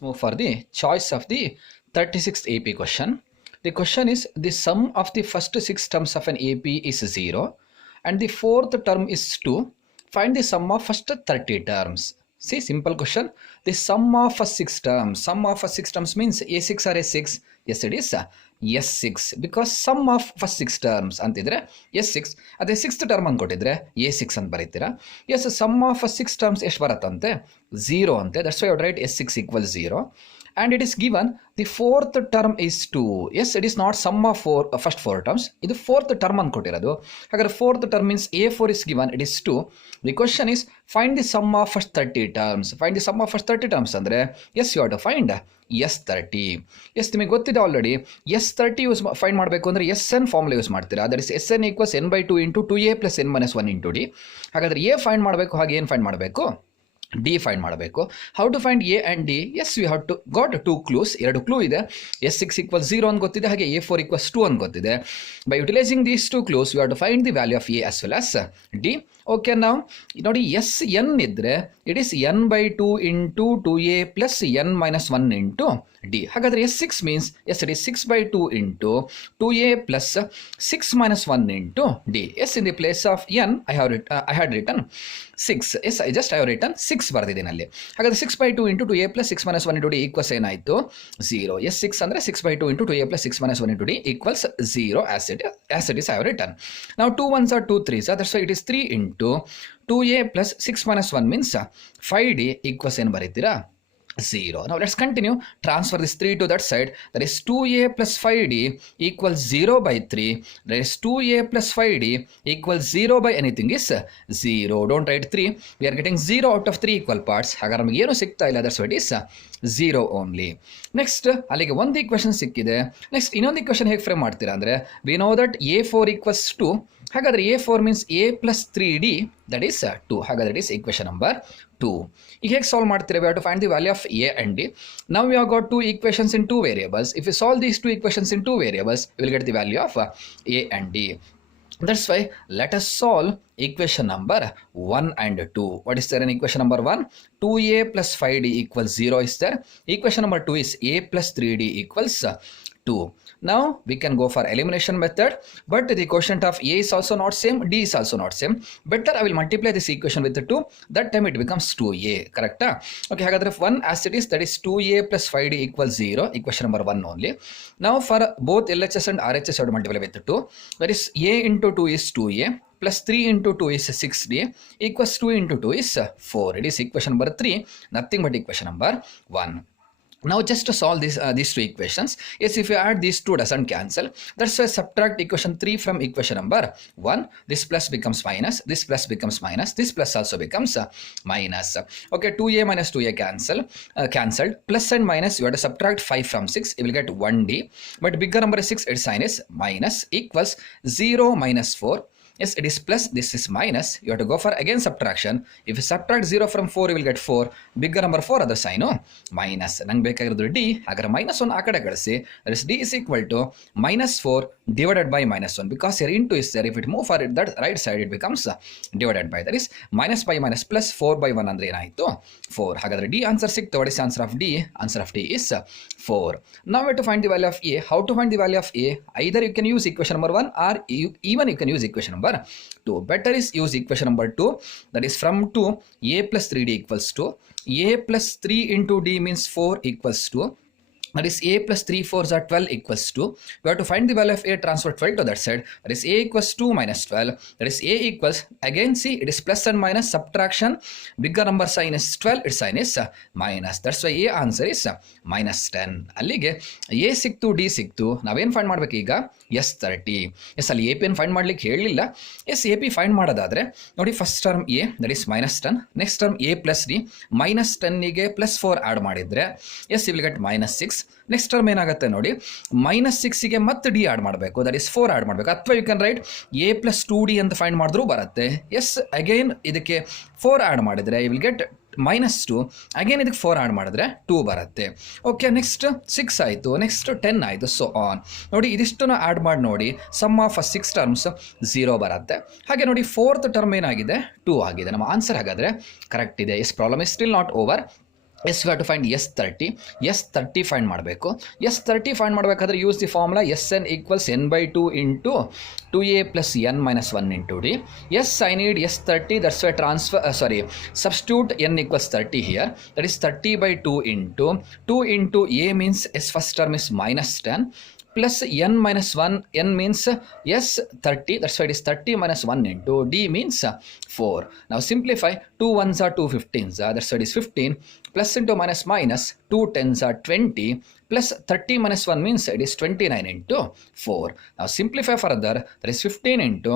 Move for the choice of the 36th AP question. The question is the sum of the first 6 terms of an AP is 0 and the fourth term is 2. Find the sum of first 30 terms. See, simple question. The sum of first 6 terms. Sum of first 6 terms means A6 or A6. Yes, it is S6 because sum of first 6 terms ಅಂತಿದ್ರೆ S6 ಅದೇ 6th term ಅಂದ್ಕೊಟ್ಟಿದ್ರೆ A6 ಅಂತ ಬರೀತೀರಾ. Yes sum of 6 terms ಎಷ್ಟು ಬರುತ್ತಂತೆ 0 ಅಂತೆ. That's why you write S6 equals 0 and it is given the fourth term is 2. Yes, it is not sum of first 4 terms. ಇದು fourth term ಅಂದ್ಕೊಟ್ಟಿರೋದು. ಹಾಗಾದ್ರೆ fourth term means A4 is given, it is 2. The question is find the sum of first 30 terms. Find the sum of first 30 terms ಅಂದ್ರೆ yes you have to find S30. Yes ನಿಮಗೆ ಗೊತ್ತಿದೆ already S30 use find ಮಾಡಬೇಕು ಅಂದರೆ SN formula use ಮಾಡ್ತೀರಾ. That is SN equals n/2 into 2a plus n minus 1 into d. ಹಾಗಾದ್ರೆ A find ಮಾಡಬೇಕು, ಹಾಗೆ ಏನು ಫೈಂಡ್ ಮಾಡಬೇಕು, ಡಿ ಫೈಂಡ್ ಮಾಡಬೇಕು. How to find A and D? Yes we have to got 2 clues. 2 clue ಇದೆ. S6 equals 0 ಅಂತ ಗೊತ್ತಿದೆ, ಹಾಗೆ A4 equals 2 ಅಂತ ಗೊತ್ತಿದೆ. By utilising these 2 clues we have to find the value of A as well as D. Okay, ನಾವು ನೋಡಿ SN ಇದ್ದರೆ it is n/2 into 2a plus n minus 1 into D. ಹಾಗಾದರೆ S6 means yes it is 6/2 into 2a plus 6 minus 1 into D. Yes in the place of n I had written 6. Yes I just I have written 6 ಬರ್ದಿದ್ದೀನಿ ಅಲ್ಲಿ. ಹಾಗಾದರೆ 6/2 into 2a plus 6 minus 1 into D equals ಏನಾಯಿತು 0. S6 ಅಂದರೆ 6/2 into 2a plus 6 minus 1 into D equals 0 as it is I have return. ನಾವು 2 1s are 2 3s, that's why it is 3 into 2a plus 6 minus 1 means 5d equals ಏನು ಬರೀತೀರಾ 0. Now let's continue. Transfer this 3 to that side. That is 2a plus 5d equals 0 by 3. That is 2a plus 5d equals 0 by anything is 0. Don't write 3. We are getting 0 out of 3 equal parts. ಹಾಗಾದ್ರೆ ನಮಗೆ ಏನು ಸಿಗ್ತಾ ಇಲ್ಲ. That's why it is 0 only. Next ಅಲ್ಲಿಗೆ ಒಂದು equation ಸಿಕ್ಕಿದೆ. Next ಇನ್ನೊಂದು equation ಹೇಗೆ ಫ್ರೇಮ್ ಮಾಡ್ತೀರಾ ಅಂದರೆ we know that A4 equals 2. ಹಾಗಾದರೆ A4 means a plus 3d that is 2. ಹಾಗಾದರೆ ಇಟ್ ಈಸ್ ಈಕ್ವೇಷನ್ ನಂಬರ್ 2. ಈಗ ಹೇಗೆ ಸಾಲ್ವ್ ಮಾಡ್ತೀರಾ? We have to find the value of a and d. Now we have got 2 equations in 2 variables. If we solve these 2 equations in 2 variables, we will get the value of a and d. That's why let us solve equation number 1 and 2. What is there in equation number 1? 2a plus 5d equals 0 is there. Equation number 2 is a plus 3d equals 2. Now we can go for elimination method, but the quotient of a is also not same, d is also not same. Better I will multiply this equation with the 2. That time it becomes 2a. Correct? Okay, hagadre 1 as it is, that is 2a plus 5d equals 0. Equation number 1 only. Now for both LHS and RHS I have to multiply with the 2. That is a into 2 is 2a plus 3 into 2 is 6d equals 2 into 2 is 4. It is equation number 3, nothing but equation number 1. Now just to solve these 2 equations, yes, if you add these 2 doesn't cancel. That's why subtract equation 3 from equation number 1. This plus becomes minus, this plus becomes minus, this plus also becomes minus. Okay, 2a minus 2a cancelled. Plus and minus, you have to subtract 5 from 6, you will get 1d. But bigger number is 6, its sign is minus, equals 0 minus 4. Yes, it is plus, this is minus. You have to go for again subtraction. If you subtract 0 from 4, you will get 4. Bigger number 4, other sign, minus. ನಂಗೆ ಬೇಕಾಗಿರೋದು d. ಹಾಗಾದ್ರೆ minus 1 ಆ ಕಡೆ ಕಳಿಸಿ. That is d is equal to minus 4 divided by minus 1. Because here into is there. If it move for it, that right side, it becomes divided by. That is minus by minus plus 4 by 1 ಅಂದ್ರೆ ಏನಾಯಿತು 4. ಹಾಗಾದ್ರೆ d answer ಸಿಕ್ತು. What is answer of d? Answer of d is 4. Now we have to find the value of a. How to find the value of a? Either you can use equation number 1 or even you can use equation number 2. Better is use equation number 2. That is from 2 a plus 3d equals 2. A plus 3 into d means 4 equals 2. That is a plus 3 4s are 12 equals 2. We have to find the value of a, transfer 12 to that side. That is a equals 2 minus 12. That is a equals, again see it is plus and minus, subtraction. Bigger number sign is 12, its sign is minus. That's why a answer is minus 10. ಅಲ್ಲಿಗೆ a ಸಿಕ್ತು d ಸಿಕ್ತು. ನಾವೇನು find ಮಾಡಬೇಕು ಈಗ S30. S ಅಲ್ಲಿ A P find ಮಾಡ್ಲಿಕ್ಕೆ ಹೇಳಲಿಲ್ಲ. S A P find ಮಾಡೋದಾದ್ರೆ ನೋಡಿ first term A that is minus 10. Next term a plus d minus 10ಗೆ plus 4 ಆ್ಯಡ್ ಮಾಡಿದರೆ yes you will get minus 6. Next term ಏನಾಗುತ್ತೆ ನೋಡಿ minus 6ಗೆ ಮತ್ತೆ ಡಿ ಆ್ಯಡ್ ಮಾಡಬೇಕು, ದಟ್ ಈಸ್ 4 ಆ್ಯಡ್ ಮಾಡಬೇಕು. ಅಥವಾ you can write a plus 2d ಅಂತ ಫೈಂಡ್ ಮಾಡಿದ್ರೂ ಬರುತ್ತೆ. ಎಸ್ ಅಗೈನ್ ಇದಕ್ಕೆ 4 ಆ್ಯಡ್ ಮಾಡಿದರೆ ಯು ವಿಲ್ ಗೆಟ್ -2. ಅಗೇನ್ ಇದಕ್ಕೆ 4 ಆ್ಯಡ್ ಮಾಡಿದ್ರೆ 2 ಬರುತ್ತೆ. ಓಕೆ, ನೆಕ್ಸ್ಟ್ 6 ಆಯಿತು, ನೆಕ್ಸ್ಟ್ 10 ಆಯಿತು, ಸೊ ಆನ್. ನೋಡಿ ಇದಿಷ್ಟನ್ನು ಆ್ಯಡ್ ಮಾಡಿ ನೋಡಿ ಸಮ್ ಆಫ್ 6 ಟರ್ಮ್ಸ್ 0 ಬರುತ್ತೆ. ಹಾಗೆ ನೋಡಿ ಫೋರ್ತ್ ಟರ್ಮ್ ಏನಾಗಿದೆ 2 ಆಗಿದೆ. ನಮ್ಮ ಆನ್ಸರ್ ಹಾಗಾದರೆ ಕರೆಕ್ಟ್ ಇದೆ. Yes problem is still not over. Yes we have to find ಎಸ್30 ಫೈಂಡ್ ಮಾಡಬೇಕು. ಎಸ್30 ಫೈಂಡ್ ಮಾಡಬೇಕಾದ್ರೆ use the formula SN = n/2 into 2a + n - 1 into d. Yes, I need S30, that's why substitute n = 30 here. That is 30/2 into 2 into a means S first term is -10 plus n minus 1, n means S30, that's why it is 30 minus 1 into d means 4. Now simplify, 2 1s are 2 15s, that's why it is 15, plus into minus minus, 2 10s are 20, plus 30 minus 1 means it is 29 into 4. Now simplify further, that is 15 into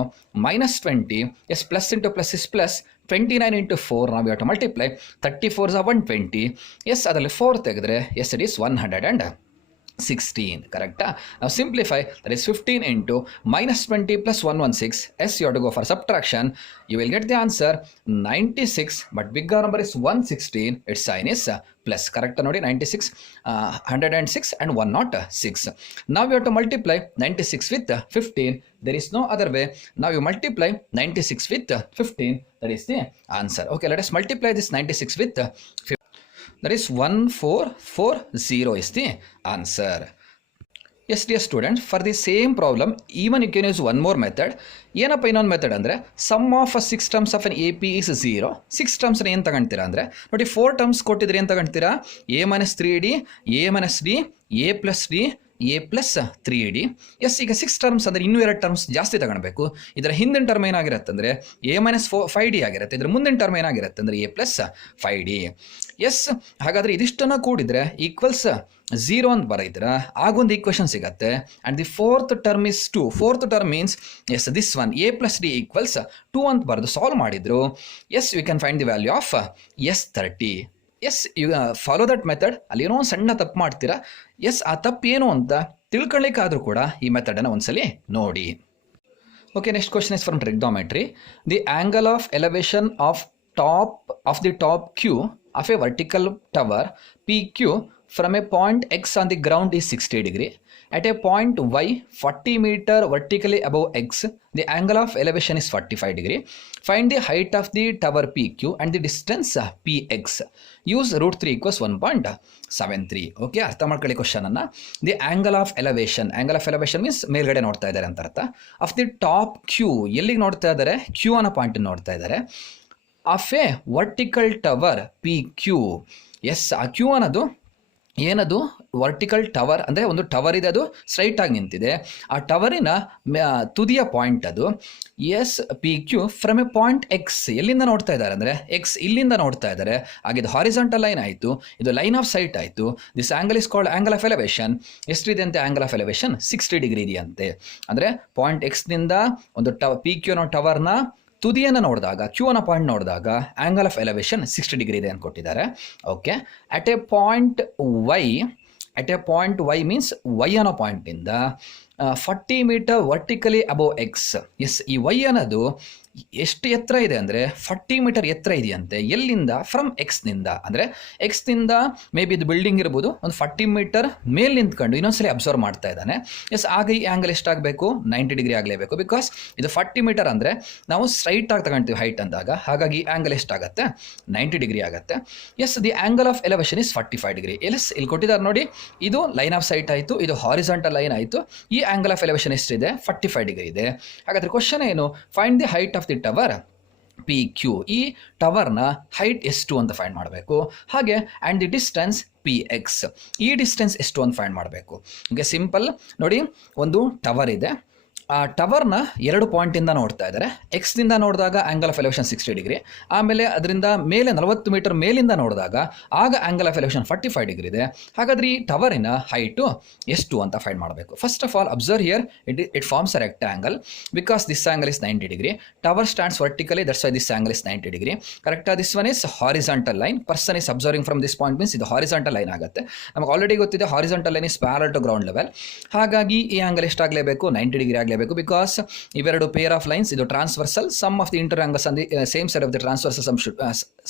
minus 20, yes, plus into plus is plus, 29 into 4, now we have to multiply, 34s are 120, yes, adalli 4 tegidre, yes, it is 116, correct? Now simplify, that is 15 into minus 20 plus 116, yes, you have to go for subtraction, you will get the answer 96, but bigger number is 116, its sign is plus, correct? Nodi 96, 106 and 106. Now you have to multiply 96 with 15, there is no other way. Now you multiply 96 with 15, that is the answer. Okay, let us multiply this 96 with 15. That is 1440 is the answer. Yes, dear students, for the same problem, even you can use one more method. ಏನಪ್ಪ ಇನ್ನೊಂದು method ಅಂದರೆ sum of 6 terms of an AP is 0. 6 ಟರ್ಮ್ಸ್ನ ಏನು ತಗೊಂತೀರಾ ಅಂದರೆ ನೋಡಿ, 4 terms ಕೊಟ್ಟಿದ್ರೆ ಏನು ತಗೊಂತೀರಾ, a - 3d, a - d, a + d, a + 3d. S, ಈಗ 6 ಟರ್ಮ್ಸ್ ಅಂದರೆ ಇನ್ನೂ 2 ಟರ್ಮ್ಸ್ ಜಾಸ್ತಿ ತಗೊಳ್ಬೇಕು. ಇದರ ಹಿಂದಿನ ಟರ್ಮ್ ಏನಾಗಿರುತ್ತೆ ಅಂದರೆ a - 5d ಆಗಿರುತ್ತೆ. ಇದರ ಮುಂದಿನ ಟರ್ಮ್ ಏನಾಗಿರುತ್ತೆ ಅಂದರೆ a + 5d. ಎಸ್, ಹಾಗಾದರೆ ಇದಿಷ್ಟನ್ನು ಕೂಡಿದರೆ ಈಕ್ವಲ್ಸ್ 0 ಅಂತ ಬರೀತೀರ, ಆಗೊಂದು ಈಕ್ವೇಷನ್ ಸಿಗತ್ತೆ. And the fourth term is 2. Fourth term means yes this one a + d = 2 ಅಂತ ಬರೆದು ಸಾಲ್ವ್ ಮಾಡಿದ್ರು. Yes, we can find the value of S30. Yes, you follow that method. ಅಲ್ಲಿ ಏನೋ ಸಣ್ಣ ತಪ್ಪು ಮಾಡ್ತೀರಾ. ಎಸ್, ಆ ತಪ್ಪು ಏನು ಅಂತ ತಿಳ್ಕೊಳ್ಳಿಕ್ಕಾದರೂ ಕೂಡ ಈ ಮೆಥಡನ್ನು ಒಂದ್ಸಲಿ ನೋಡಿ. Okay, next question is from trigonometry. The angle of elevation of the top Q of a vertical tower PQ from a point X on the ground is 60 degree. At a point Y 40 meter vertically above X, the angle of elevation is 45 degree. Find the height of the tower PQ and the distance PX. Use √3 = 1.73. Okay, ಅರ್ಥ ಮಾಡ್ಕೊಳ್ಳಿ question ಅನ್ನ. The angle of elevation means ಮೇಲ್ಗಡೆ ನೋಡ್ತಾ ಇದ್ದಾರೆ ಅಂತ ಅರ್ಥ. Of the top Q, ಎಲ್ಲಿಗೆ ನೋಡ್ತಾ ಇದ್ದಾರೆ, Q ಅನ್ನೋ ಪಾಯಿಂಟ್ ನೋಡ್ತಾ ಇದ್ದಾರೆ. Of a vertical tower PQ. Yes, ಆ Q ಅನ್ನೋದು ಏನದು, ವರ್ಟಿಕಲ್ ಟವರ್ ಅಂದರೆ ಒಂದು ಟವರ್ ಇದೆ, ಅದು ಸ್ಟ್ರೈಟ್ ಆಗಿ ನಿಂತಿದೆ. ಆ ಟವರಿನ ತುದಿಯ ಪಾಯಿಂಟ್ ಅದು. Yes, PQ from a point X, ಎಲ್ಲಿಂದ ನೋಡ್ತಾ ಇದ್ದಾರೆ ಅಂದರೆ X ಇಲ್ಲಿಂದ ನೋಡ್ತಾ ಇದ್ದಾರೆ. ಹಾಗೆ ಇದು ಹಾರಿಜಾಂಟಲ್ ಲೈನ್ ಆಯಿತು, ಇದು ಲೈನ್ ಆಫ್ ಸೈಟ್ ಆಯಿತು. This angle is called angle of elevation. ಎಷ್ಟಿದೆ ಅಂತೆ ಆಂಗಲ್ ಆಫ್ ಎಲಿವೇಶನ್? 60 ಡಿಗ್ರಿ ಇದೆಯಂತೆ. ಅಂದರೆ ಪಾಯಿಂಟ್ Xನಿಂದ ಒಂದು PQ ಅನ್ನೋ ಟವರ್ನ ತುದಿಯನ್ನು ನೋಡಿದಾಗ, Q ಅನ್ನೋ ಪಾಯಿಂಟ್ ನೋಡಿದಾಗ ಆಂಗಲ್ ಆಫ್ ಎಲಿವೇಶನ್ 60 ಡಿಗ್ರಿ ಇದೆ ಅಂತ ಕೊಟ್ಟಿದ್ದಾರೆ. Okay, at a point Y means Y ಅನ್ನೋ ಪಾಯಿಂಟಿಂದ 40 metre vertically above X. Yes, ಈ Y ಅನ್ನೋದು ಎಷ್ಟು ಎತ್ತರ ಇದೆ ಅಂದರೆ 40 ಮೀಟರ್ ಎತ್ತರ ಇದೆಯಂತೆ. ಎಲ್ಲಿಂದ? ಫ್ರಮ್ Xನಿಂದ. ಅಂದರೆ Xನಿಂದ ಮೇ ಬಿ ಇದು ಬಿಲ್ಡಿಂಗ್ ಇರ್ಬೋದು, ಒಂದು 40 ಮೀಟರ್ ಮೇಲೆ ನಿಂತ್ಕೊಂಡು ಇನ್ನೊಂದ್ಸಲಿ ಅಬ್ಸರ್ವ್ ಮಾಡ್ತಾ ಇದ್ದಾನೆ. ಎಸ್, ಆಗ ಈ ಆ್ಯಂಗಲ್ ಎಷ್ಟಾಗಬೇಕು? 90 ಡಿಗ್ರಿ ಆಗಲೇಬೇಕು. ಬಿಕಾಸ್ ಇದು 40 ಮೀಟರ್ ಅಂದರೆ ನಾವು ಸ್ಟ್ರೈಟ್ ಆಗಿ ತಗೊಳ್ತೀವಿ ಹೈಟ್ ಅಂದಾಗ, ಹಾಗಾಗಿ ಈ ಆ್ಯಂಗಲ್ ಎಷ್ಟಾಗುತ್ತೆ? 90 ಡಿಗ್ರಿ ಆಗುತ್ತೆ. Yes, the angle of elevation is 45 degree. Yes, ಇಲ್ಲಿ ಕೊಟ್ಟಿದ್ದಾರೆ ನೋಡಿ, ಇದು ಲೈನ್ ಆಫ್ ಸೈಟ್ ಆಯಿತು, ಇದು ಹಾರಿಜಾಂಟಲ್ ಲೈನ್ ಆಯಿತು. ಈ ಆಂಗಲ್ ಆಫ್ ಎಲಿವೇಶನ್ ಎಷ್ಟಿದೆ? 45 ಡಿಗ್ರಿ ಇದೆ. ಹಾಗಾದರೆ ಕ್ವಶನ್ ಏನು? Find the height of the tower PQ. ಈ ಟವರ್ನ ಹೈಟ್ ಎಷ್ಟು ಅಂತ ಫೈಂಡ್ ಮಾಡಬೇಕು. ಹಾಗೆ ಆ್ಯಂಡ್ ದಿ ಡಿಸ್ಟೆನ್ಸ್ PX, ಈ ಡಿಸ್ಟೆನ್ಸ್ ಎಷ್ಟು ಅಂತ ಫೈಂಡ್ ಮಾಡಬೇಕು. ಹೀಗೆ ಸಿಂಪಲ್ ನೋಡಿ, ಒಂದು ಟವರ್ ಇದೆ. ಆ ಟವರ್ನ 2 ಪಾಯಿಂಟಿಂದ ನೋಡ್ತಾ ಇದ್ದಾರೆ. Xನಿಂದ ನೋಡಿದಾಗ ಆ್ಯಂಗಲ್ ಆಫ್ ಎಲಿವೇಶನ್ 60 ಡಿಗ್ರಿ. ಆಮೇಲೆ ಅದರಿಂದ ಮೇಲೆ 40 ಮೀಟರ್ ಮೇಲಿಂದ ನೋಡಿದಾಗ ಆಗ ಆ್ಯಂಗಲ್ ಆಫ್ ಎಲಿವೇಶನ್ 45 ಡಿಗ್ರಿ ಇದೆ. ಹಾಗಾದರೆ ಈ ಟವರಿನ ಹೈಟು ಎಷ್ಟು ಅಂತ ಫೈಂಡ್ ಮಾಡಬೇಕು. First of all observe here, it forms a rectangle because this angle is 90 degree. Tower stands vertically, that's why this angle is 90 degree. ಕರೆಕ್ಟಾ? This one is horizontal line. Person is observing from this point means ಇದು horizontal line ಆಗುತ್ತೆ. ನಮಗೆ already ಗೊತ್ತಿದೆ horizontal line is parallel to ground level. ಹಾಗಾಗಿ ಈ angle ಎಷ್ಟಾಗಲೇಬೇಕು? 90 degree ಆಗಲೇಬೇಕು. ಆಗಲೇಬೇಕು, because ಇವೆರಡು ಪೇರ್ ಆಫ್ ಲೈನ್ಸ್, ಇದು transversal, sum of the inter angles on the same side of the transversal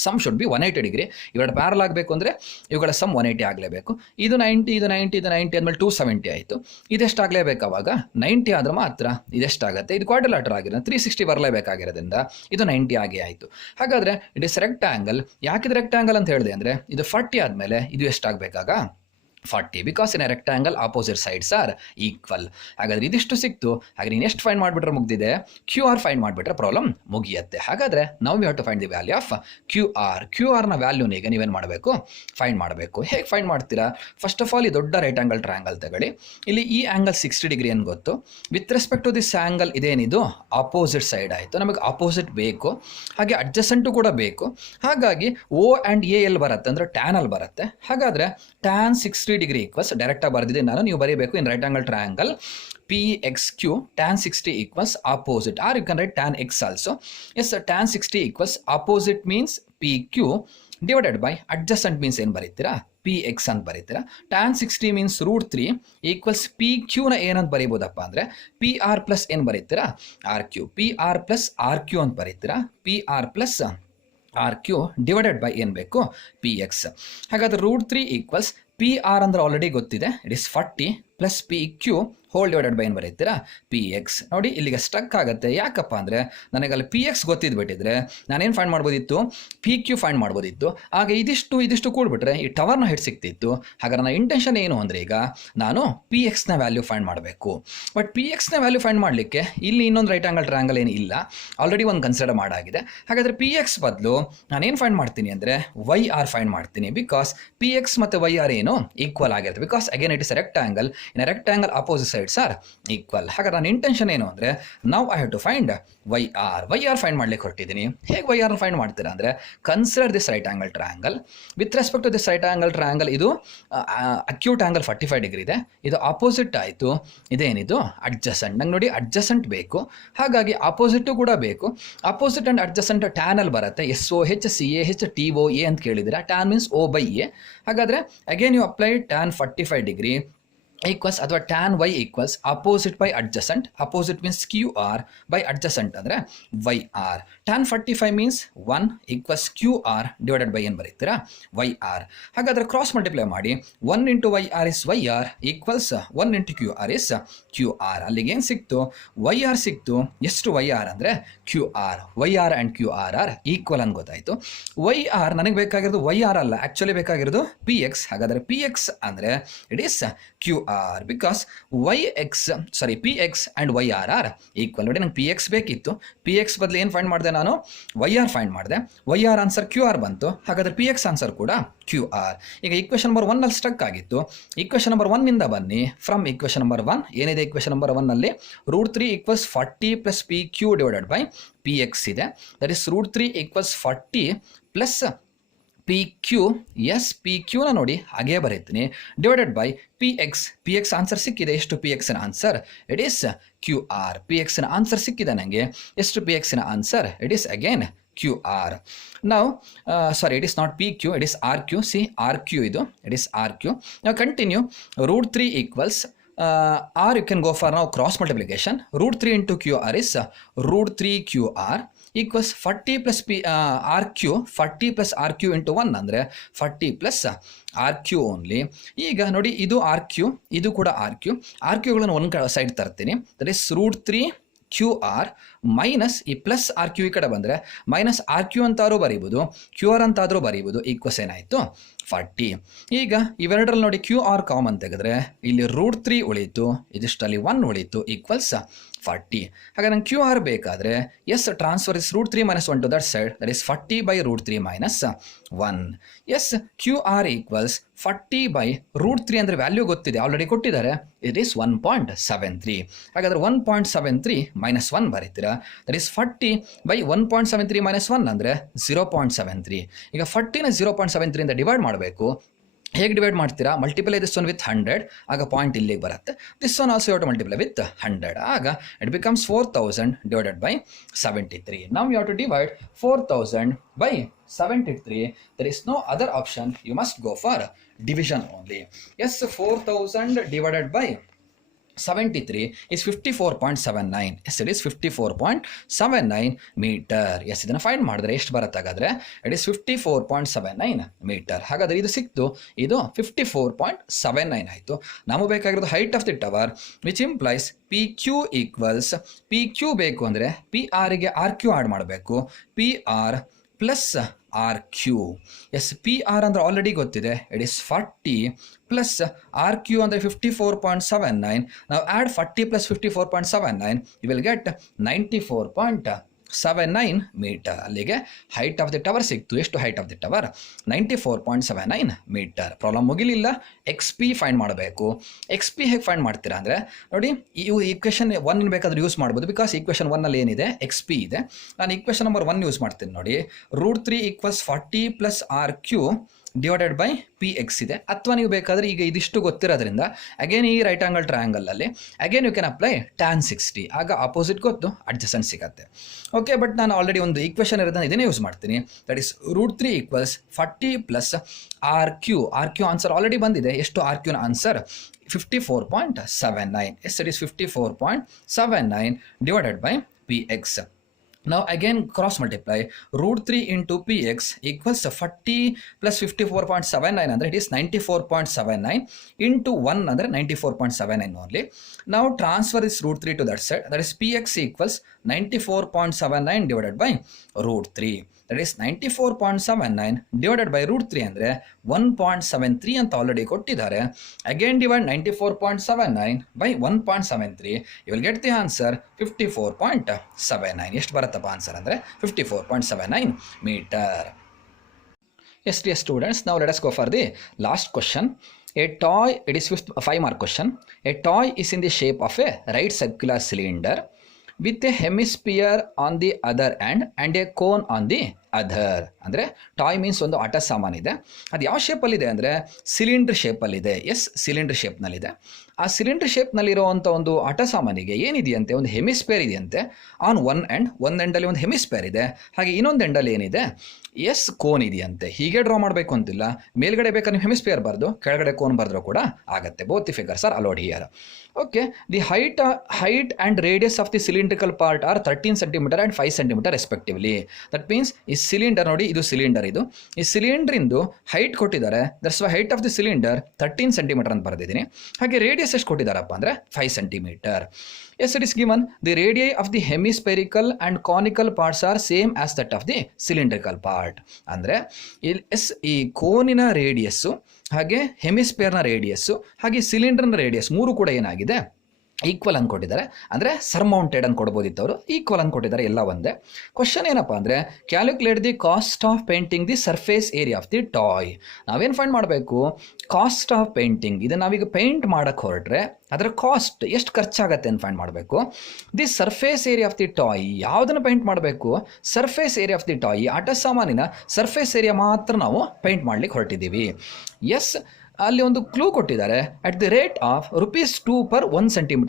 sum should be 180 degree. ಇವೆರಡು parallel ಆಗಬೇಕು ಅಂದರೆ ಇವುಗಳ ಸಮ್ 180 ಆಗಲೇಬೇಕು. ಇದು 90 ಇದು 90 ಇದು 90 ಅಂದಮೇಲೆ 270 ಆಯಿತು. ಇದೆಷ್ಟು ಆಗಲೇಬೇಕು ಅವಾಗ 90 ಆದ್ರೆ ಮಾತ್ರ ಇದೆಷ್ಟಾಗುತ್ತೆ, ಇದು ಕ್ವಾಡ್ರಿಲ್ಯಾಟರ್ ಆಗಿರೋದು 360 ಬರಲೇಬೇಕಾಗಿರೋದ್ರಿಂದ ಇದು 90 ಆಗಿ ಆಯಿತು. ಹಾಗಾದರೆ ಇಟ್ ಇಸ್ ರೆಕ್ಟಾಂಗಲ್. ಯಾಕಿದು ರೆಕ್ಟಾಂಗಲ್ ಅಂತ ಹೇಳಿದೆ ಅಂದರೆ ಇದು 40 ಆದಮೇಲೆ ಇದು ಎಷ್ಟಾಗಬೇಕಾಗ 40, because in a rectangle opposite sides are equal. ಹಾಗಾದರೆ ಇದಿಷ್ಟು ಸಿಕ್ತು. ಹಾಗಾದ್ರೆ ನೀನು ಎಷ್ಟು ಫೈಂಡ್ ಮಾಡಿಬಿಟ್ರೆ ಮುಗ್ದಿದೆ, ಕ್ಯೂ ಆರ್ ಫೈಂಡ್ ಮಾಡಿಬಿಟ್ರೆ ಪ್ರಾಬ್ಲಮ್ ಮುಗಿಯುತ್ತೆ. ಹಾಗಾದರೆ ನಾವು we have to find the value of Q R. Q ಆರ್ನ ವ್ಯಾಲ್ಯೂನ ಈಗ ನೀವೇನು ಮಾಡಬೇಕು, ಫೈಂಡ್ ಮಾಡಬೇಕು. ಹೇಗೆ ಫೈಂಡ್ ಮಾಡ್ತೀರಾ? ಫಸ್ಟ್ ಆಫ್ ಆಲ್ ಈ ದೊಡ್ಡ ರೈಟ್ ಆಂಗಲ್ ಟ್ರಯಾಂಗಲ್ ತಗೊಳ್ಳಿ. ಇಲ್ಲಿ ಈ ಆ್ಯಂಗಲ್ 60 ಡಿಗ್ರಿ ಏನು ಗೊತ್ತು, with respect to this angle ಇದೇನಿದು ಆಪೋಸಿಟ್ ಸೈಡ್ ಆಯಿತು. ನಮಗೆ ಆಪೋಸಿಟ್ ಬೇಕು, ಹಾಗೆ ಅಡ್ಜಸೆಂಟು ಕೂಡ ಬೇಕು. ಹಾಗಾಗಿ ಓ ಆ್ಯಂಡ್ ಎ ಎಲ್ಲಿ ಬರುತ್ತೆ ಅಂದರೆ ಟ್ಯಾನ್ ಅಲ್ಲಿ ಬರುತ್ತೆ. ಹಾಗಾದರೆ ಟ್ಯಾನ್ 60 ಡಿಗ್ರಿ ಈಕ್ವಲ್ಸ್, ಡೈರೆಕ್ಟಾಗಿ ಬರೆದಿದ್ದೀನಿ ನಾನು, ನೀವು ಬರೀಬೇಕು in right angle triangle P X Q tan 60 equals opposite, or you can write tan X also. Yes, tan 60 equals opposite means P Q divided by adjacent means ಏನು ಬರೀತೀರಾ, P X ಅಂತ ಬರೀತೀರಾ. Tan 60 means √3 equals P ಕ್ಯೂನ ಏನಂತ ಬರೀಬೋದಪ್ಪ ಅಂದರೆ P R plus ಏನು ಬರೀತೀರಾ, R Q. P R plus R Q ಅಂತ ಬರೀತೀರಾ. P R plus R Q divided by ಏನು ಬೇಕು, ಪಿ ಎಕ್ಸ್. ಹಾಗಾದ್ರೆ √3 ಈಕ್ವಲ್ಸ್ ಪಿ ಆರ್ ಅಂದ್ರೆ ಆಲ್ರೆಡಿ ಗೊತ್ತಿದೆ, it is 40 plus P Q whole divided by ಏನು ಬರೀತೀರಾ, ಪಿ ಎಕ್ಸ್. ನೋಡಿ ಇಲ್ಲಿಗೆ ಸ್ಟ್ರಕ್ ಆಗುತ್ತೆ. ಯಾಕಪ್ಪ ಅಂದರೆ ನನಗೆ ಅಲ್ಲಿ ಪಿ ಎಕ್ಸ್ ಗೊತ್ತಿದ್ಬಿಟ್ಟಿದ್ರೆ ನಾನೇನು ಫೈಂಡ್ ಮಾಡ್ಬೋದಿತ್ತು, ಪಿ ಕ್ಯೂ ಫೈಂಡ್ ಮಾಡ್ಬೋದಿತ್ತು. ಆಗ ಇದಿಷ್ಟು ಕೂಡ್ಬಿಟ್ರೆ ಈ ಟವರ್ನ ಹೆಡ್ ಸಿಕ್ತಿತ್ತು. ಹಾಗಾದ್ರೆ ನನ್ನ ಇಂಟೆನ್ಷನ್ ಏನು ಅಂದರೆ ಈಗ ನಾನು ಪಿ ಎಕ್ಸ್ನ ವ್ಯಾಲ್ಯೂ ಫೈಂಡ್ ಮಾಡಬೇಕು. ಬಟ್ ಪಿ ಎಕ್ಸ್ನ ವ್ಯಾಲ್ಯೂ ಫೈಂಡ್ ಮಾಡಲಿಕ್ಕೆ ಇಲ್ಲಿ ಇನ್ನೊಂದು ರೈಟ್ ಆಂಗಲ್ ಟ್ರಯಾಂಗಲ್ ಏನು ಇಲ್ಲ, ಆಲ್ರೆಡಿ ಒಂದು ಕನ್ಸಿಡರ್ ಮಾಡಾಗಿದೆ. ಹಾಗಾದರೆ ಪಿ ಎಕ್ಸ್ ಬದಲು ನಾನೇನು ಫೈಂಡ್ ಮಾಡ್ತೀನಿ ಅಂದರೆ ವೈ ಆರ್ ಫೈಂಡ್ ಮಾಡ್ತೀನಿ. ಬಿಕಾಸ್ ಪಿ ಎಕ್ಸ್ ಮತ್ತು ವೈ ಆರ್ ಏನು ಈಕ್ವಲ್ ಆಗಿರುತ್ತೆ. Because again it is a rectangle, in a rectangle opposite sides are equal. ಹಾಗಾದ್ರೆ ನನ್ನ ಇಂಟೆನ್ಷನ್ ಏನು ಅಂದರೆ now I have to find Y R. Y R find ಮಾಡ್ಲಿಕ್ಕೆ ಹೊರಟಿದ್ದೀನಿ. ಹೇಗೆ ವೈ ಆರ್ ಫೈಂಡ್ ಮಾಡ್ತೀರಾ ಅಂದರೆ consider this right angle triangle. With respect to this right angle triangle ಇದು ಅಕ್ಯೂಟ್ ಆಂಗಲ್ 45 ಡಿಗ್ರಿ ಇದೆ, ಇದು ಆಪೋಸಿಟ್ ಆಯಿತು, ಇದೇನಿದು ಅಡ್ಜಸೆಂಟ್. ನಂಗೆ ನೋಡಿ ಅಡ್ಜಸೆಂಟ್ ಬೇಕು, ಹಾಗಾಗಿ ಆಪೋಸಿಟು ಕೂಡ ಬೇಕು. ಆಪೋಸಿಟ್ ಆ್ಯಂಡ್ ಅಡ್ಜಸೆಂಟ್ ಟ್ಯಾನಲ್ಲಿ ಬರುತ್ತೆ. S O H C A H T O A ಅಂತ ಕೇಳಿದರೆ tan means O by A. ಹಾಗಾದರೆ again you apply tan 45 degree equals ಅಥವಾ tan Y equals opposite by adjacent. Opposite means Q R by adjacent ಅಂದರೆ Y R. Tan 45 means 1 equals Q R divided by ಏನು ಬರೀತೀರಾ, Y R. ಹಾಗಾದರೆ cross multiply ಮಾಡಿ 1 into Y R is Y R equals 1 into Q R is Q R. ಅಲ್ಲಿಗೆ ಏನು ಸಿಕ್ತು, Y R ಸಿಕ್ತು. ಎಷ್ಟು ವೈ ಆರ್ ಅಂದರೆ Q R. Y R and Q R are equal ಅಂತ ಗೊತ್ತಾಯಿತು. ವೈ ಆರ್ ನನಗೆ ಬೇಕಾಗಿರೋದು ವೈ ಆರ್ ಅಲ್ಲ, ಆ್ಯಕ್ಚುಲಿ ಬೇಕಾಗಿರೋದು ಪಿ ಎಕ್ಸ್. ಹಾಗಾದರೆ ಪಿ ಎಕ್ಸ್ ಅಂದರೆ it is Q R, because P X and Y R are equal. ನೋಡಿ ನಂಗೆ ಪಿ ಎಕ್ಸ್ ಬೇಕಿತ್ತು, ಪಿ ಎಕ್ಸ್ ಬದಲು ಏನು ಫೈಂಡ್ ಮಾಡಿದೆ ನಾನು, ವೈ ಆರ್ ಫೈಂಡ್ ಮಾಡಿದೆ. Y R answer Q R ಬಂತು. ಹಾಗಾದರೆ ಪಿ ಎಕ್ಸ್ ಆನ್ಸರ್ ಕೂಡ ಕ್ಯೂ ಆರ್. ಈಗ ಈಕ್ವೇಷನ್ ನಂಬರ್ 1 ಅಲ್ಲಿ ಸ್ಟಕ್ ಆಗಿತ್ತು. ಈಕ್ವೇಷನ್ ನಂಬರ್ 1 ಇಂದ ಬನ್ನಿ. ಫ್ರಮ್ ಈಕ್ವೇಷನ್ ನಂಬರ್ 1 ಏನಿದೆ, ಈಕ್ವೇಷನ್ ನಂಬರ್ 1 ಅಲ್ಲಿ √3 equals 40 plus P Q divided by P X ಇದೆ. That is √3 equals 40 plus P Q. Yes, P ಕ್ಯೂನ ನೋಡಿ ಹಾಗೇ ಬರೀತೀನಿ, divided by P X. P X answer ಸಿಕ್ಕಿದೆ. ಎಷ್ಟು ಪಿ ಎಕ್ಸ್ನ answer, it is Q R. P ಎಕ್ಸ್ನ ಆನ್ಸರ್ ಸಿಕ್ಕಿದೆ ನನಗೆ. ಎಷ್ಟು ಪಿ ಎಕ್ಸ್ನ answer, it is again Q R. ನಾವು it is not P Q, it is R Q. C R Q ಇದು, ಇಟ್ ಈಸ್ ಆರ್ ಕ್ಯೂ. ನಾವು continue. √3 equals or you can go for ನಾವು cross multiplication. √3 into Q R is √3 Q R equals 40 plus P R Q. 40 plus R Q into 1 ಅಂದರೆ 40 plus R Q only. ಈಗ ನೋಡಿ ಇದು R Q, ಇದು ಕೂಡ R Q. R ಕ್ಯೂಗಳನ್ನು ಒಂದು side ತರ್ತೀನಿ. That is √3 Q R minus ಈ plus R Q ಈ ಕಡೆ ಬಂದರೆ ಮೈನಸ್ ಆರ್ ಕ್ಯೂ ಅಂತಾದರೂ ಬರೀಬೋದು, ಕ್ಯೂ ಆರ್ ಅಂತಾದರೂ ಬರೀಬೋದು. ಈಕ್ವಸ್ ಏನಾಯಿತು 40. ಈಗ ಇವೆರಡರಲ್ಲಿ ನೋಡಿ ಕ್ಯೂ ಆರ್ ಕಾಮನ್ ತೆಗೆದ್ರೆ ಇಲ್ಲಿ √3 ಉಳೀತು, ಇದಿಷ್ಟಲ್ಲಿ 1 ಉಳೀತು, ಈಕ್ವಲ್ಸ್ 40. ಹಾಗೆ ನಂಗೆ ಕ್ಯೂ ಆರ್ ಬೇಕಾದರೆ yes transfer is √3 minus 1 to that side, that is 40 by √3 minus 1. Yes, Q R equals 40 by √3 ಅಂದರೆ ವ್ಯಾಲ್ಯೂ ಗೊತ್ತಿದೆ, ಆಲ್ರೆಡಿ ಕೊಟ್ಟಿದ್ದಾರೆ. It is 1.73. ಹಾಗಾದರೆ 1.73 ಮೈನಸ್ 1 ಬರೀತೀರಾ. ದಟ್ ಈಸ್ 40 ಬೈ 1.73 ಮೈನಸ್ 1 ಅಂದರೆ 0.73. ಈಗ 40ನ 0.73 ಇಂದ ಡಿವೈಡ್ ಮಾಡಬೇಕು. ಹೇಗೆ ಡಿವೈಡ್ ಮಾಡ್ತೀರಾ, ಮಲ್ಟಿಪ್ಲೈ ದಿಸ್ ಒನ್ ವಿತ್ 100. ಆಗ ಪಾಯಿಂಟ್ ಇಲ್ಲಿಗೆ ಬರುತ್ತೆ. This one also you have to multiply with 100. ಆಗ it becomes 4000 divided by 73. Now you have to divide 4000 by 73. There is no other option. You must go for division only. Yes, 4000 divided by 73 is 54.79. Yes, it is 54.79 metre. Yes, ಇದನ್ನು find ಮಾಡಿದ್ರೆ ಎಷ್ಟು ಬರುತ್ತೆ ಹಾಗಾದರೆ? It is 54.79 metre. ಹಾಗಾದರೆ ಇದು ಸಿಕ್ತು, ಇದು 54.79 ಆಯಿತು. ನಮಗೆ ಬೇಕಾಗಿರೋದು height of the tower, which implies P Q equals, P Q ಬೇಕು ಅಂದರೆ ಪಿ ಆರಿಗೆ ಆರ್ ಕ್ಯೂ ಆ್ಯಡ್ ಮಾಡಬೇಕು, P R plus R Q. Yes, P R ಅಂದರೆ ಆಲ್ರೆಡಿ ಗೊತ್ತಿದೆ, it is 40 plus R Q ಅಂದರೆ 54.79. ನಾವು add 40 plus 54.79, you will get 94.79 meter. ಅಲ್ಲಿಗೆ height of the tower ಸಿಕ್ತು. ಎಷ್ಟು height of the tower? 94.79 meter. Problem ಮುಗಿಲಿಲ್ಲ, X P find ಮಾಡಬೇಕು. X P ಹೇಗೆ ಫೈಂಡ್ ಮಾಡ್ತೀರಾ ಅಂದರೆ ನೋಡಿ, ಇವು ಈಕ್ವೇಷನ್ 1 ಬೇಕಾದ್ರೆ ಯೂಸ್ ಮಾಡ್ಬೋದು, ಬಿಕಾಸ್ ಈಕ್ವೇಷನ್ 1 ಏನಿದೆ ಎಕ್ಸ್ ಪಿ ಇದೆ. ನಾನು ಈಕ್ವೇಷನ್ ನಂಬರ್ 1 ಯೂಸ್ ಮಾಡ್ತೀನಿ ನೋಡಿ. √3 = 40 plus R Q divided by P X ಇದೆ. ಅಥವಾ ನೀವು ಬೇಕಾದರೆ ಈಗ ಇದಿಷ್ಟು ಗೊತ್ತಿರೋದ್ರಿಂದ ಅಗೇನ್ ಈ ರೈಟ್ ಆಂಗಲ್ ಟ್ರಯಾಂಗಲಲ್ಲಿ again you can apply tan 60. ಆಗ ಆಪೋಸಿಟ್ ಗೊತ್ತು, ಅಡ್ಜಸೆಂಟ್ ಸಿಗುತ್ತೆ. ಓಕೆ, ಬಟ್ ನಾನು ಆಲ್ರೆಡಿ ಒಂದು ಈಕ್ವೇಷನ್ ಇರೋದನ್ನ ಇದನ್ನೇ ಯೂಸ್ ಮಾಡ್ತೀನಿ. That is √3 = 40 plus R Q. R Q answer already ಬಂದಿದೆ. ಎಷ್ಟು ಆರ್ ಕ್ಯೂನ answer? 54.79. Yes, it is 54.79 divided by P X. Now again cross multiply, √3 into px equals 40 plus 54.79 ಅಂದರೆ it is 94.79 into 1 ಅಂದರೆ 94.79 only. Now transfer this √3 to that side, that is px equals 94.79 divided by √3. That is 94.79 divided by √3 ಅಂದರೆ 1.73 ಅಂತ already ಕೊಟ್ಟಿದ್ದಾರೆ. Again divide 94.79 by 1.73, you will get the answer 54.79. ಎಷ್ಟು ಬರುತ್ತಪ್ಪ answer ಅಂದರೆ 54.79 metre. Yes, dear students, now let us go for the last question. A toy, it is 5-mark question. A toy is in the shape of a right circular cylinder with a hemisphere on the other end and a cone on the other. ಅಂದರೆ toy means ಒಂದು ಆಟ ಸಾಮಾನಿದೆ. ಅದು ಯಾವ ಶೇಪಲ್ಲಿದೆ ಅಂದರೆ cylinder ಶೇಪಲ್ಲಿದೆ. Yes, cylinder ಶೇಪ್ನಲ್ಲಿದೆ. ಆ ಸಿಲಿಂಡ್ರ್ ಶೇಪ್ನಲ್ಲಿರುವಂಥ ಒಂದು ಆಟ ಸಾಮಾನಿಗೆ ಏನಿದೆಯಂತೆ, ಒಂದು ಹೆಮಿಸ್ಪೇರ್ ಇದೆಯಂತೆ. ಆನ್ ಒಂದು ಎಂಡಲ್ಲಿ ಒಂದು ಹೆಮಿಸ್ಪೇರ್ ಇದೆ. ಹಾಗೆ ಇನ್ನೊಂದು ಎಂಡಲ್ಲಿ ಏನಿದೆ, ಎಸ್, ಕೋನ್ ಇದೆಯಂತೆ. ಹೀಗೆ ಡ್ರಾ ಮಾಡಬೇಕು ಅಂತಿಲ್ಲ. ಮೇಲ್ಗಡೆ ಬೇಕಾದ್ರೆ ನೀವು ಹೆಮಿಸ್ಪೇರ್ ಬರೆದು ಕೆಳಗಡೆ ಕೋನ್ ಬರೆದ್ರೂ ಕೂಡ ಆಗುತ್ತೆ. Both the figures are allowed here. Okay, the height and radius of the cylindrical part are 13 cm and 5 cm respectively. That means ಈ ಸಿಲಿಂಡರ್ ನೋಡಿ, ಇದು ಸಿಲಿಂಡರ್. ಇದು ಈ ಸಿಲಿಂಡ್ರಿಂದು ಹೈಟ್ ಕೊಟ್ಟಿದ್ದಾರೆ. That's why height of the cylinder 13 cm ಅಂತ ಬರೆದಿದ್ದೀನಿ. ಹಾಗೆ ರೇಡಿಯಸ್ ಎಷ್ಟು ಕೊಟ್ಟಿದ್ದಾರಪ್ಪ ಅಂದರೆ 5 cm. Yes, it is given the radii of the hemispherical and conical parts are same as that of the cylindrical part. ಅಂದರೆ ಎಸ್, ಈ ಕೋನಿನ radius, ಹಾಗೆ ಹೆಮಿಸ್ಪೇರ್ನ radius, ಹಾಗೆ ಸಿಲಿಂಡರ್ನ ರೇಡಿಯಸ್ 3 ಕೂಡ ಏನಾಗಿದೆ, ಈಕ್ವಲ್ ಅಂತ ಕೊಟ್ಟಿದ್ದಾರೆ. ಅಂದರೆ ಸರ್ಮೌಂಟೆಡ್ ಅಂತ ಕೊಡ್ಬೋದಿತ್ತು ಅವರು, ಈಕ್ವಲ್ ಅಂತ ಕೊಟ್ಟಿದ್ದಾರೆ, ಎಲ್ಲ ಒಂದೇ. ಕ್ವಶನ್ ಏನಪ್ಪ ಅಂದರೆ calculate the cost of painting the surface area of the toy. ನಾವೇನು ಫೈಂಡ್ ಮಾಡಬೇಕು? Cost of painting. ಇದನ್ನು ನಾವೀಗ ಪೇಂಟ್ ಮಾಡೋಕ್ಕೆ ಹೊರಟ್ರೆ ಅದರ ಕಾಸ್ಟ್ ಎಷ್ಟು ಖರ್ಚಾಗತ್ತೆ ಅಂತ ಫೈಂಡ್ ಮಾಡಬೇಕು. The surface area of the toy, ಯಾವುದನ್ನು ಪೇಂಟ್ ಮಾಡಬೇಕು? Surface area of the toy, ಆಟ ಸಾಮಾನಿನ ಸರ್ಫೇಸ್ ಏರಿಯಾ ಮಾತ್ರ ನಾವು ಪೇಂಟ್ ಮಾಡ್ಲಿಕ್ಕೆ ಹೊರಟಿದ್ದೀವಿ. ಎಸ್, ಅಲ್ಲಿ ಒಂದು ಕ್ಲೂ ಕೊಟ್ಟಿದ್ದಾರೆ. At the rate of ₹2 per 1 cm².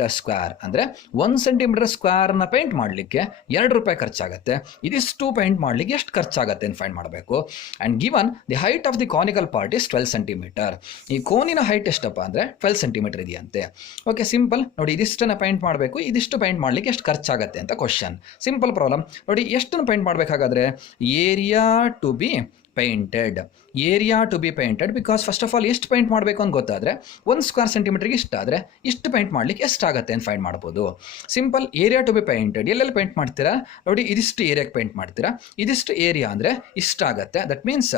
ಅಂದರೆ 1 cm² ಪೇಂಟ್ ಮಾಡಲಿಕ್ಕೆ ₹2 ಖರ್ಚಾಗುತ್ತೆ. ಇದಿಷ್ಟು ಪೇಂಟ್ ಮಾಡಲಿಕ್ಕೆ ಎಷ್ಟು ಖರ್ಚಾಗುತ್ತೆ ಅಂತ ಫೈಂಡ್ ಮಾಡಬೇಕು. And given the height of the conical part is 12 cm. ಈ ಕೋನಿನ ಹೈಟ್ ಎಷ್ಟಪ್ಪ ಅಂದರೆ 12 cm ಇದೆಯಂತೆ. ಓಕೆ, ಸಿಂಪಲ್ ನೋಡಿ, ಇದಿಷ್ಟನ್ನು ಪೇಂಟ್ ಮಾಡಬೇಕು, ಇದಿಷ್ಟು ಪೇಂಟ್ ಮಾಡಲಿಕ್ಕೆ ಎಷ್ಟು ಖರ್ಚಾಗುತ್ತೆ ಅಂತ ಕ್ವಶನ್. ಸಿಂಪಲ್ ಪ್ರಾಬ್ಲಮ್ ನೋಡಿ. ಎಷ್ಟನ್ನು ಪೇಂಟ್ ಮಾಡಬೇಕಾಗಾದ್ರೆ area to be painted, area to be painted. Because first of all ಎಷ್ಟು ಪೇಂಟ್ ಮಾಡಬೇಕು ಅಂತ ಗೊತ್ತಾದರೆ 1 square centimeter ಇಷ್ಟ ಆದರೆ ಇಷ್ಟು ಪೇಂಟ್ ಮಾಡಲಿಕ್ಕೆ ಎಷ್ಟಾಗುತ್ತೆ ಅಂತ ಫೈಂಡ್ ಮಾಡ್ಬೋದು. Simple, area to be painted ಎಲ್ಲೆಲ್ಲಿ ಪೇಂಟ್ ಮಾಡ್ತೀರಾ ನೋಡಿ, ಇದಿಷ್ಟು ಏರಿಯಾಗೆ ಪೇಂಟ್ ಮಾಡ್ತೀರಾ. ಇದಿಷ್ಟು ಏರಿಯಾ ಅಂದರೆ ಇಷ್ಟಾಗತ್ತೆ. That means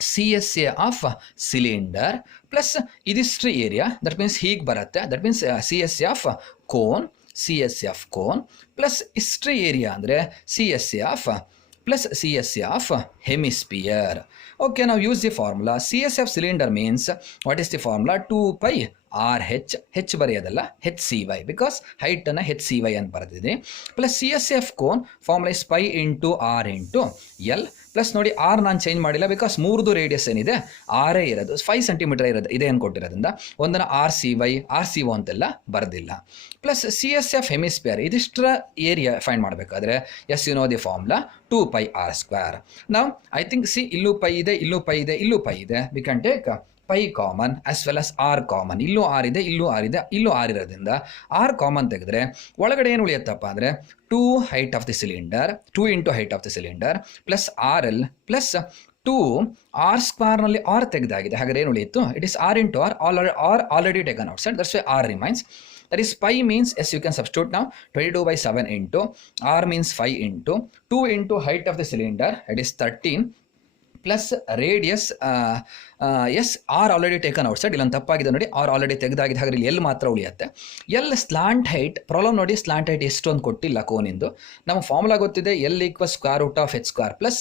CSA of cylinder plus ಇದಿಷ್ಟು ಏರಿಯಾ, ದಟ್ ಮೀನ್ಸ್ ಹೀಗೆ ಬರುತ್ತೆ. That means CSA of cone, CSA of cone plus ಇಷ್ಟು ಏರಿಯಾ ಅಂದರೆ CSA of plus CSA of hemisphere. Okay, now use the formula. CSA of cylinder means, what is the formula? 2pi RH, H ಬರೆಯೋದಲ್ಲ, HCy, because height ಅನ್ನು HCy ಅಂತ ಬರೆದಿದೆ. Plus CSA of cone formula is pi into R into L. Plus ನೋಡಿ, R ನಾನು change ಮಾಡಿಲ್ಲ, because 3 radius ಏನಿದೆ ಆರೇ ಇರೋದು, 5 cm ಇದೆ ಅನ್ಕೊಟ್ಟಿರೋದ್ರಿಂದ ಒಂದನ್ನು RCy, RCO ಅಂತೆಲ್ಲ ಬರೆದಿಲ್ಲ. ಪ್ಲಸ್ CSA of hemisphere, ಇದಿಷ್ಟರ ಏರಿಯಾ ಫೈಂಡ್ ಮಾಡಬೇಕಾದ್ರೆ yes, you know the formula 2πr². ನಾವು ಐ ಥಿಂಕ್ ಸಿ, ಇಲ್ಲೂ ಪೈ ಇದೆ, ಇಲ್ಲೂ ಪೈ ಇದೆ, ಇಲ್ಲೂ ಪೈ ಇದೆ. We can take pi common as well as R common. ಇಲ್ಲೂ ಆರ್ ಇದೆ, ಇಲ್ಲೂ ಆರ್ ಇದೆ, ಇಲ್ಲೂ ಆರ್ ಇರೋದ್ರಿಂದ ಆರ್ ಕಾಮನ್ ತೆಗೆದ್ರೆ ಒಳಗಡೆ ಏನು ಉಳಿಯುತ್ತಪ್ಪ ಅಂದರೆ 2 height of the cylinder, 2 into height of the cylinder plus R L plus 2 R ಸ್ಕ್ವೇರ್ನಲ್ಲಿ ಆರ್ ತೆಗೆದಾಗಿದೆ. ಹಾಗಾದ್ರೆ ಏನು ಉಳಿಯಿತು? It is R into R already taken outside, that's why R remains. That is pi means, yes, you can substitute now, 22/7 into r means 5 into 2 into height of the cylinder, it is 13 plus radius, yes R already taken outside, ಇಲ್ಲೊಂದು ತಪ್ಪಾಗಿದೆ ನೋಡಿ, are already ತೆಗೆದಾಗಿದೆ. ಹಾಗಾದ್ರೆ ಇಲ್ಲಿ L ಮಾತ್ರ ಉಳಿಯುತ್ತೆ. L slant height, problem ನೋಡಿ slant height ಎಷ್ಟು ಅಂತ ಕೊಟ್ಟಿಲ್ಲ ಕೋನಿಂದು. ನಮ್ಮ ಫಾರ್ಮುಲಾ ಗೊತ್ತಿದೆ, L equal square root of H square plus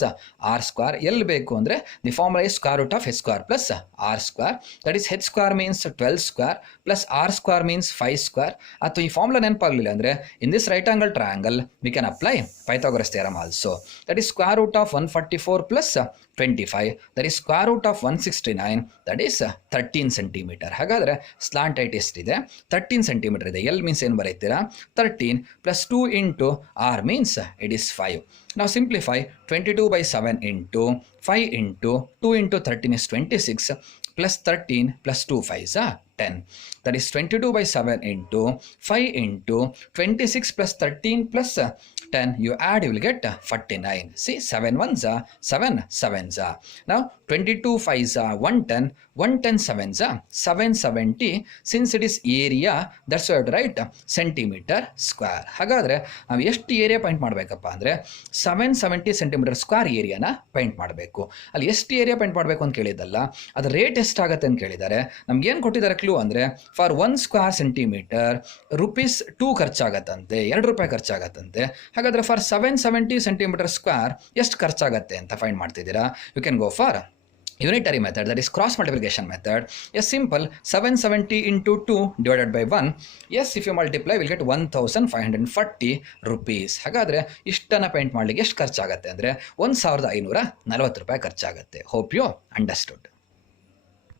R square. L ಬೇಕು ಅಂದರೆ the formula is square root of H square plus R square, that is H square means 12 square plus R square means 5 square. ಅಥವಾ ಈ formula ನೆನಪಾಗಲಿಲ್ಲ ಅಂದರೆ in this right angle triangle we can apply Pythagoras theorem also. That is square root of 144 plus 25, that is square root of 169, that is 13 centimeter. ಹಾಗಾದರೆ slant height ಎಷ್ಟಿದೆ? 13 centimeter ಇದೆ. L means ಏನು ಬರೀತೀರಾ? 13 plus 2 into r means it is 5. Now simplify 22/7 into 5 into 2 into 13 is 26 plus 13 plus 2 5s are 10. That is 22/7 into 5 into 26 plus 13 plus 10. You add, you will get 49. See, 7 1s are 7 7s are. Now 22 5s are 110, 110 7s are 770. Since it is area, that's why I would write centimeter square. ಹಾಗಾದರೆ ನಾವು ಎಷ್ಟು area point ಮಾಡಬೇಕಪ್ಪ ಅಂದರೆ 770 centimetre square ಏರಿಯಾನ point ಮಾಡಬೇಕು. ಅಲ್ಲಿ ಎಷ್ಟು area point ಮಾಡಬೇಕು ಅಂತ ಕೇಳಿದ್ದಲ್ಲ, ಅದು ರೇಟ್ ಎಷ್ಟಾಗುತ್ತೆ ಅಂತ ಕೇಳಿದ್ದಾರೆ. ನಮ್ಗೇನು ಕೊಟ್ಟಿದ್ದಾರೆ ಕ್ಲೂ ಅಂದರೆ ಫಾರ್ 1 ಸ್ಕ್ವೇರ್ ಸೆಂಟಿಮೀಟರ್ ₹2 ಖರ್ಚಾಗತ್ತಂತೆ, ₹2 ಖರ್ಚಾಗತ್ತಂತೆ. ಹಾಗಾದರೆ ಫಾರ್ 770 ಸೆಂಟಿಮೀಟರ್ ಸ್ಕ್ವೇರ್ ಎಷ್ಟು ಖರ್ಚಾಗತ್ತೆ ಅಂತ ಫೈಂಡ್ ಮಾಡ್ತಿದ್ದೀರಾ? You can go for unitary method, that is cross multiplication method. Yes, simple, 770 into 2 divided by 1. Yes, if you multiply, we'll get 1540 rupees. ಹಾಗಾದರೆ ಇಷ್ಟನ್ನು paint ಮಾಡಲಿಕ್ಕೆ ಎಷ್ಟು ಖರ್ಚಾಗುತ್ತೆ ಅಂದರೆ ₹1540 ಖರ್ಚಾಗುತ್ತೆ. Hope you understood.